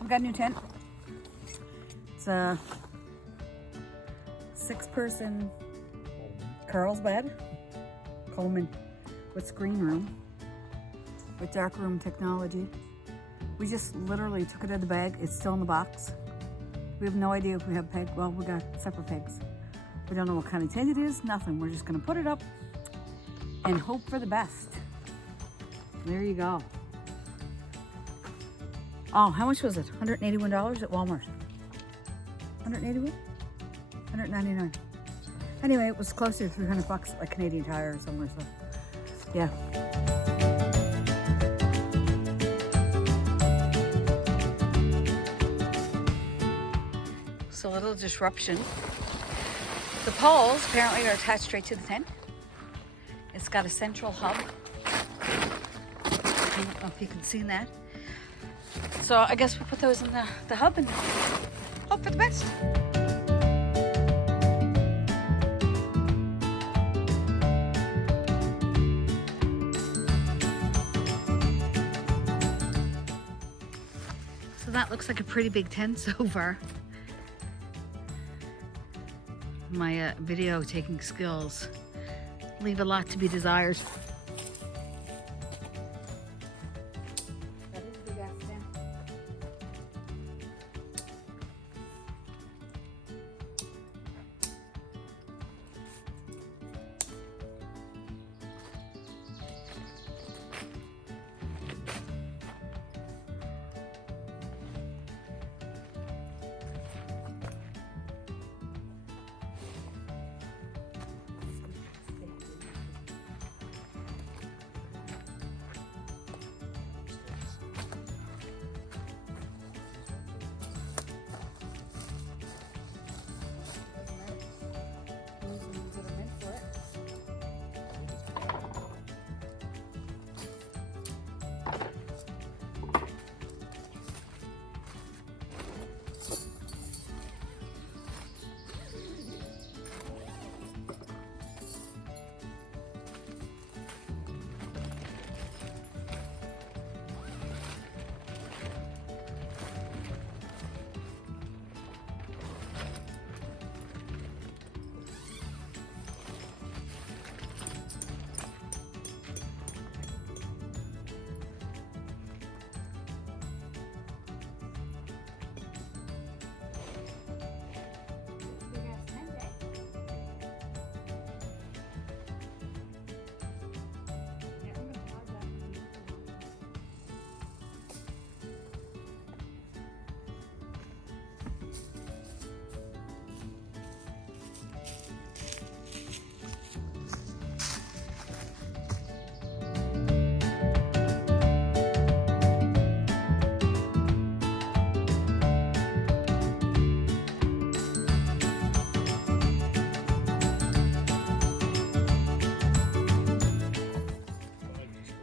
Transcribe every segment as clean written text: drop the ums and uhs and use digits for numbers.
So we got a new tent. It's a 6-person Carlsbad, Coleman, with screen room, with dark room technology. We just literally took it out of the bag. It's still in the box. We have no idea if we have pegs. Well, we got separate pegs. We don't know what kind of tent it is, nothing. We're just gonna put it up and hope for the best. There you go. Oh, how much was it? $181 at Walmart. 181? 199. Anyway, it was closer to 300 bucks at like Canadian Tire or somewhere, so yeah. So a little disruption. The poles apparently are attached straight to the tent. It's got a central hub. I don't know if you can see that. So I guess we put those in the hub and hope for the best. So that looks like a pretty big tent so far. My video taking skills leave a lot to be desired. That is a big ass tent.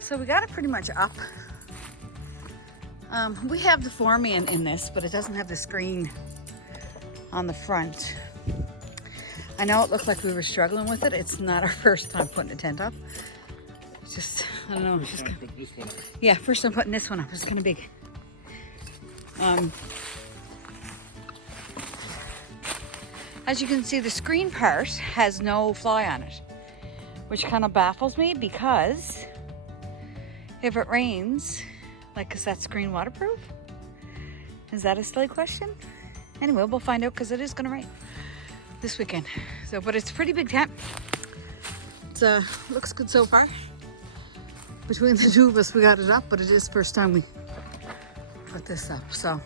So we got it pretty much up. We have the Formian in this, but it doesn't have the screen on the front. I know it looked like we were struggling with it. It's not our first time putting a tent up. It's just, I don't know. It's just yeah, first time putting this one up. It's kind of big. As you can see, the screen part has no fly on it, which kind of baffles me because if it rains, like, is that screen waterproof? Is that a silly question? Anyway, we'll find out because it is going to rain this weekend. So, but it's a pretty big tent. It looks good so far. Between the two of us, we got it up, but it is the first time we put this up. So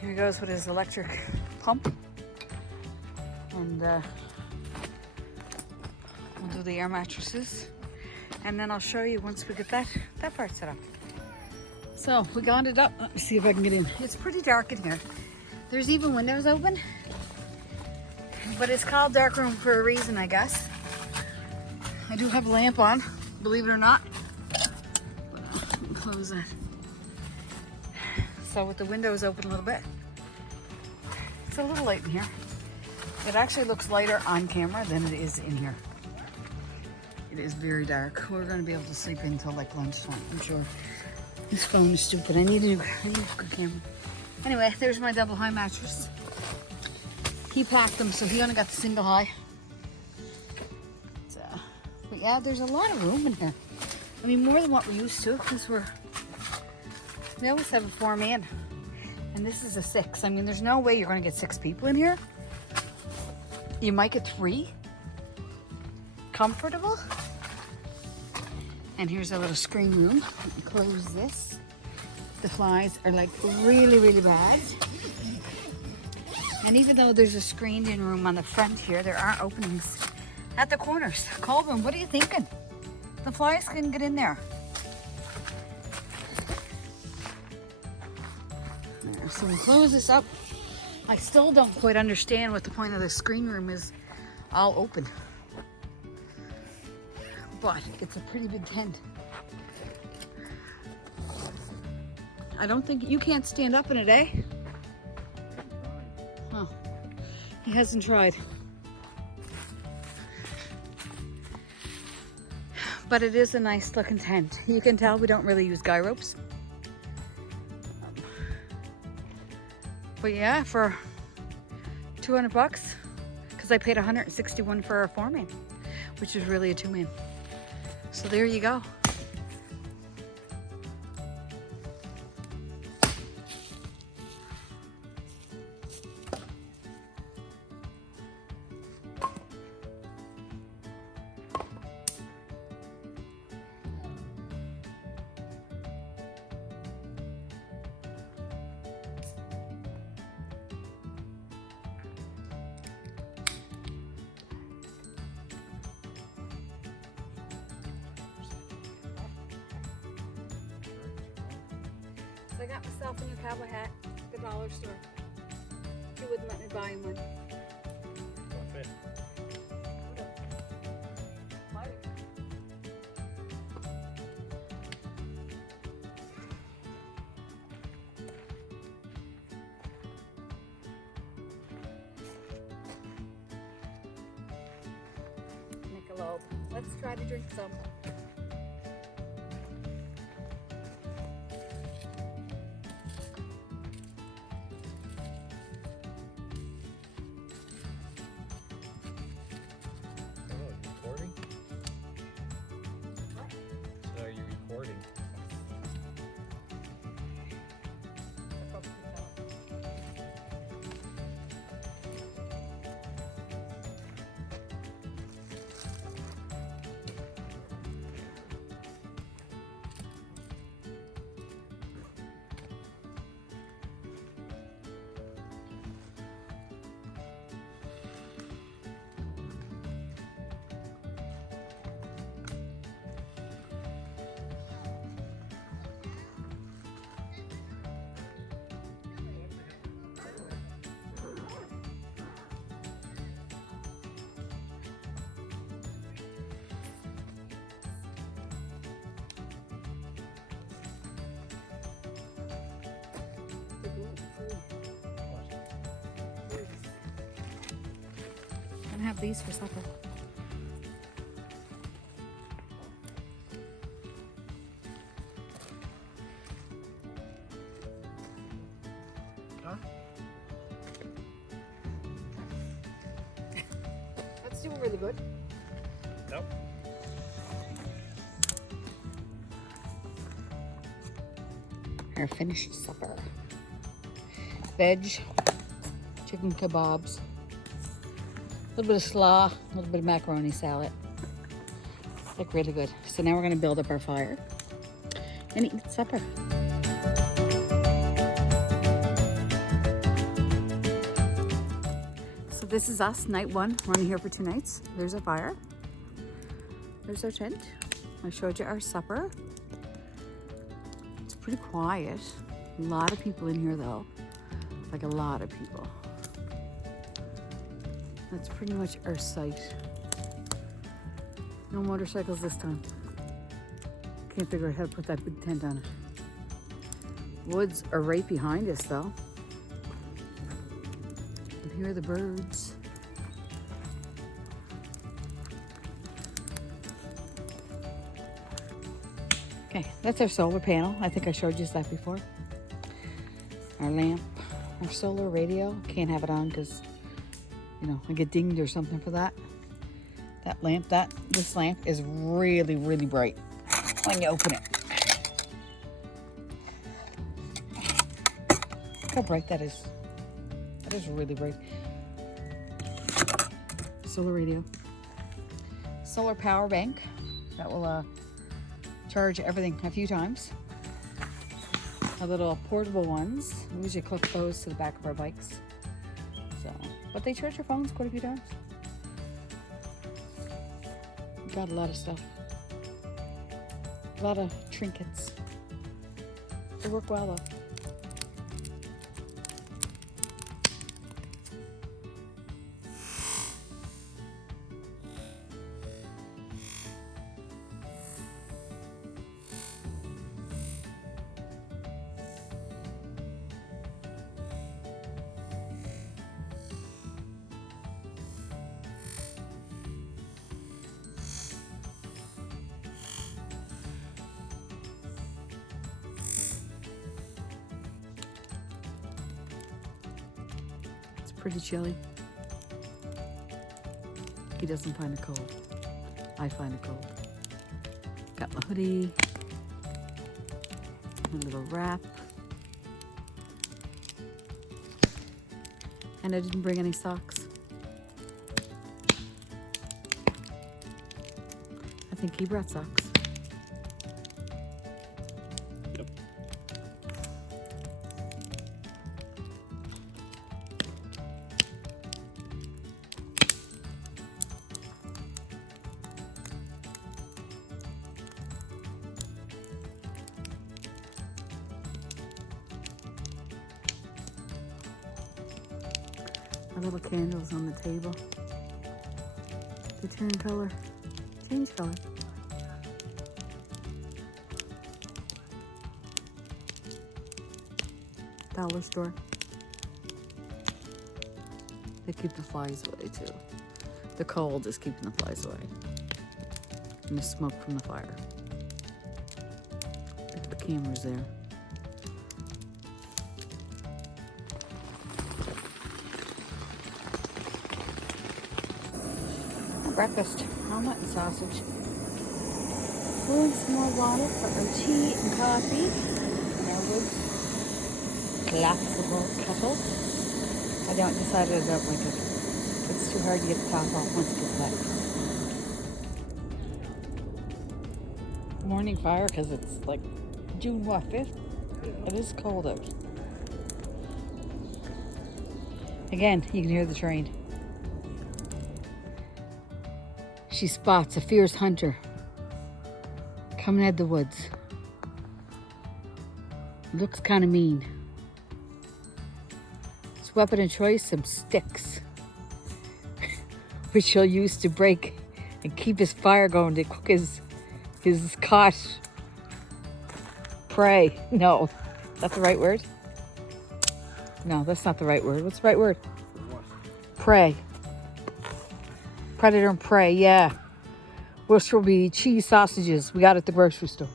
here he goes with his electric pump. And we'll do the air mattresses. And then I'll show you once we get that part set up. So we got it up. Let me see if I can get in. It's pretty dark in here. There's even windows open. But it's called dark room for a reason, I guess. I do have a lamp on, believe it or not. Let me close that. So with the windows open a little bit, it's a little light in here. It actually looks lighter on camera than it is in here. It is very dark. We're going to be able to sleep until like lunchtime, I'm sure. This phone is stupid. I need a good camera. Anyway, there's my double high mattress. He packed them, so he only got the single high. So, but yeah, there's a lot of room in here. I mean, more than what we're used to, because we always have a 4-man. And this is a 6. I mean, there's no way you're going to get 6 people in here. You might get 3. Comfortable. And here's a little screen room. Let me close this. The flies are like really, really bad. And even though there's a screened in room on the front here, there are openings at the corners. Coleman, what are you thinking? The flies can get in there. There, so we close this up. I still don't quite understand what the point of the screen room is all open. But it's a pretty big tent. I don't think you can't stand up in it, eh? Huh. He hasn't tried. But it is a nice looking tent. You can tell we don't really use guy ropes. But yeah, for 200 bucks, because I paid 161 for a 4-man, which is really a 2-man. So there you go. So I got myself a new cowboy hat at the dollar store. He wouldn't let me buy him one. Okay. Michelob. Let's try to drink some. I'm gonna have these for supper. Huh? That's doing really good. Nope. Our finished supper. Veg, chicken kebabs, a little bit of slaw, a little bit of macaroni salad. Look really good. So now we're gonna build up our fire and eat supper. So this is us, night 1. We're only here for 2 nights. There's our fire. There's our tent. I showed you our supper. It's pretty quiet. A lot of people in here though. Like a lot of people. That's pretty much our site. No motorcycles this time. Can't figure out how to put that big tent on it. Woods are right behind us though. And here are the birds. Okay, that's our solar panel. I think I showed you that before. Our lamp, our solar radio. Can't have it on because, you know, I get dinged or something for that. That lamp, this lamp is really, really bright when you open it. Look how bright that is. That is really bright. Solar radio. Solar power bank. That will charge everything a few times. Our little portable ones. We usually clip those to the back of our bikes. So, but they charge your phones quite a few times. Got a lot of stuff. A lot of trinkets. They work well though. Pretty chilly. He doesn't find it cold. I find it cold. Got my hoodie, my little wrap, and I didn't bring any socks. I think he brought socks. Our little candles on the table. They turn color, change color. Dollar store. They keep the flies away too. The cold is keeping the flies away. And the smoke from the fire. The camera's there. Breakfast, omelet and sausage. Brewing some more water for our tea and coffee in our wood collapsible kettle. I decided I don't like it. It's too hard to get the top off once it gets wet. Morning fire because it's like June 5th? It is cold out. Again, you can hear the train. She spots a fierce hunter coming out of the woods. Looks kind of mean. His weapon of choice, some sticks, which he'll use to break and keep his fire going to cook his caught prey. No, that's the right word? No, that's not the right word. What's the right word? Prey. Predator and prey, yeah. Which will be cheese sausages we got at the grocery store.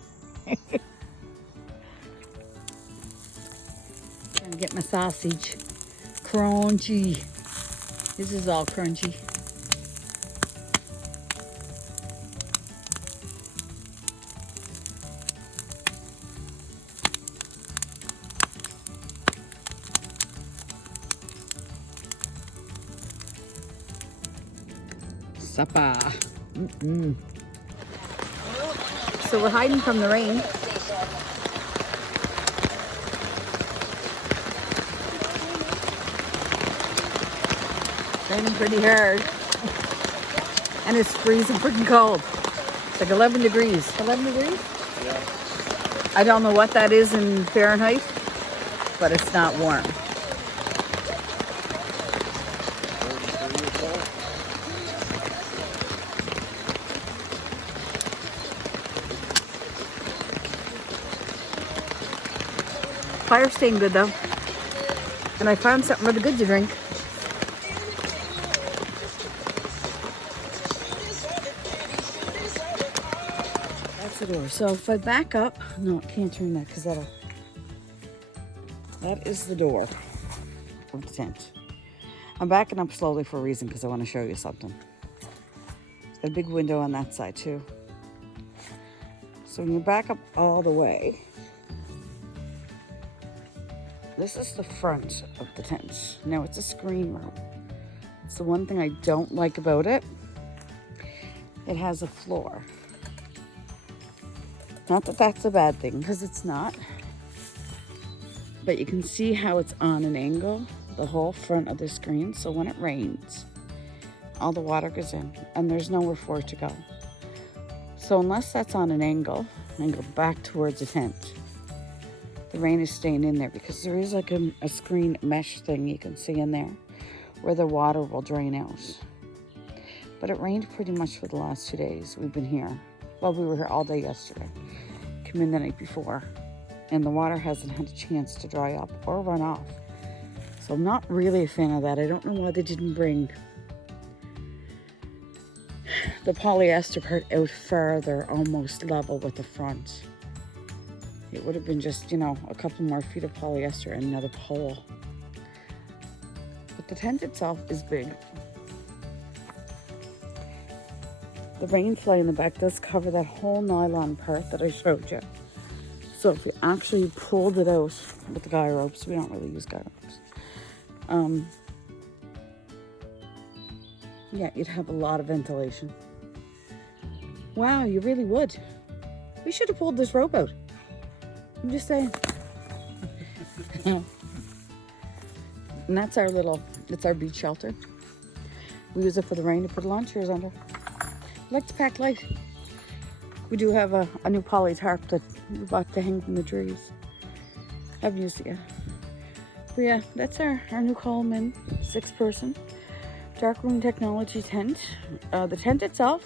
Trying to get my sausage crunchy. This is all crunchy. Supper. So we're hiding from the rain. Raining pretty hard. And it's freezing freaking cold. It's like 11 degrees. 11 degrees? Yeah. I don't know what that is in Fahrenheit, but it's not warm. Fire's staying good though. And I found something really good to drink. That's it door. So if I back up, no, I can't turn that because that is the door of the tent. I'm backing up slowly for a reason because I want to show you something. There's a big window on that side too. So when you back up all the way, this is the front of the tent. Now it's a screen room. It's the one thing I don't like about it. It has a floor. Not that that's a bad thing, because it's not. But you can see how it's on an angle, the whole front of the screen. So when it rains, all the water goes in and there's nowhere for it to go. So unless that's on an angle and go back towards the tent, the rain is staying in there because there is like a screen mesh thing you can see in there where the water will drain out. But it rained pretty much for the last 2 days we've been here. Well, we were here all day yesterday. Came in the night before. And the water hasn't had a chance to dry up or run off. So I'm not really a fan of that. I don't know why they didn't bring the polyester part out further, almost level with the front. It would have been just, you know, a couple more feet of polyester and another pole. But the tent itself is big. The rain fly in the back does cover that whole nylon part that I showed you. So if you actually pulled it out with the guy ropes, we don't really use guy ropes. Yeah, you'd have a lot of ventilation. Wow, you really would. We should have pulled this rope out. I'm just saying. And that's it's our beach shelter. We use it for the rain to put lawn chairs under. I like to pack light. We do have a new poly tarp that we bought to hang from the trees. Haven't used it yet. But yeah, that's our new Coleman 6-person darkroom technology tent. The tent itself,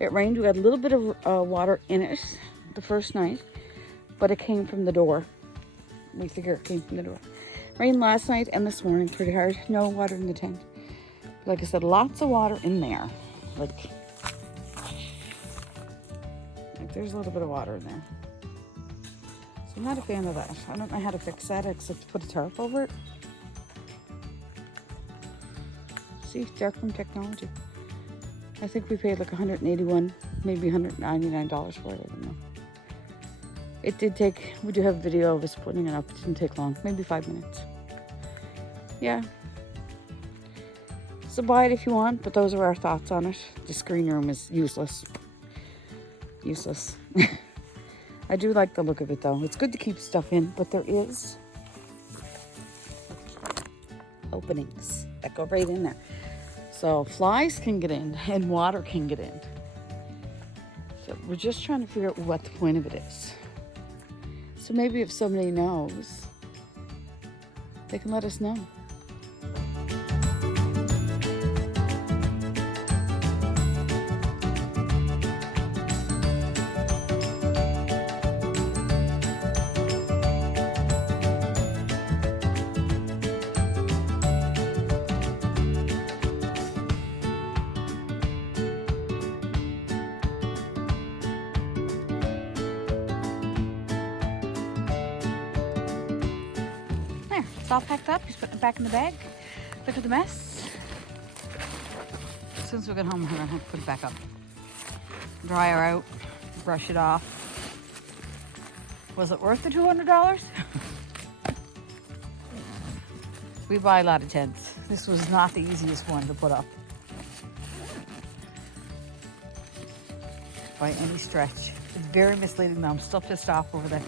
it rained. We got a little bit of water in it the first night, but it came from the door. We figure it came from the door. Rained last night and this morning pretty hard. No water in the tent. But like I said, lots of water in there. Like there's a little bit of water in there. So I'm not a fan of that. I don't know how to fix that except to put a tarp over it. See, darkroom technology. I think we paid like $181, maybe $199 for it. I don't know. It did take, we do have a video of us putting it up. It didn't take long, maybe 5 minutes. Yeah. So buy it if you want, but those are our thoughts on it. The screen room is useless. Useless. I do like the look of it though. It's good to keep stuff in, but there is openings that go right in there. So flies can get in and water can get in. So we're just trying to figure out what the point of it is. So maybe if somebody knows, they can let us know. It's all packed up. He's putting it back in the bag. Look at the mess. As soon as we get home, we're gonna have to put it back up. Dry her out, brush it off. Was it worth the $200? We buy a lot of tents. This was not the easiest one to put up. By any stretch. It's very misleading though. I'm still pissed off over the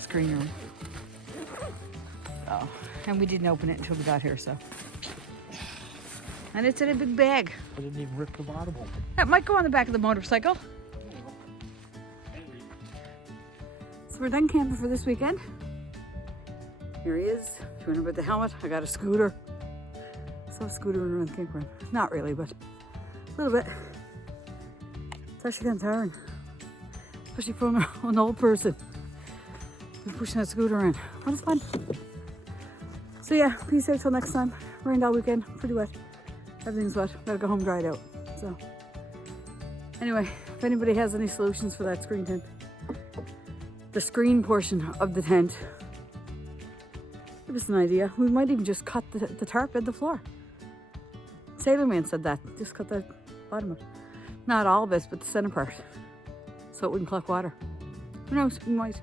screen room. Oh, and we didn't open it until we got here, so. And it's in a big bag. I didn't even rip the bottom open. That might go on the back of the motorcycle. So we're done camping for this weekend. Here he is. If you wonder about the helmet, I got a scooter. So scootering around the campground. Not really, but a little bit. It's actually kind of tiring. Especially for an old person. We're pushing that scooter around. But it's fun. So yeah, peace out till next time. Rained all weekend, pretty wet. Everything's wet. Gotta go home, dry it out. So anyway, thanks. anybody has any solutions for that screen tent. The screen portion of the tent. Give us an idea. We might even just cut the tarp at the floor. Sailorman said that. Just cut the bottom of it. Not all of it, but the centre part. So it wouldn't collect water. Who knows? We might.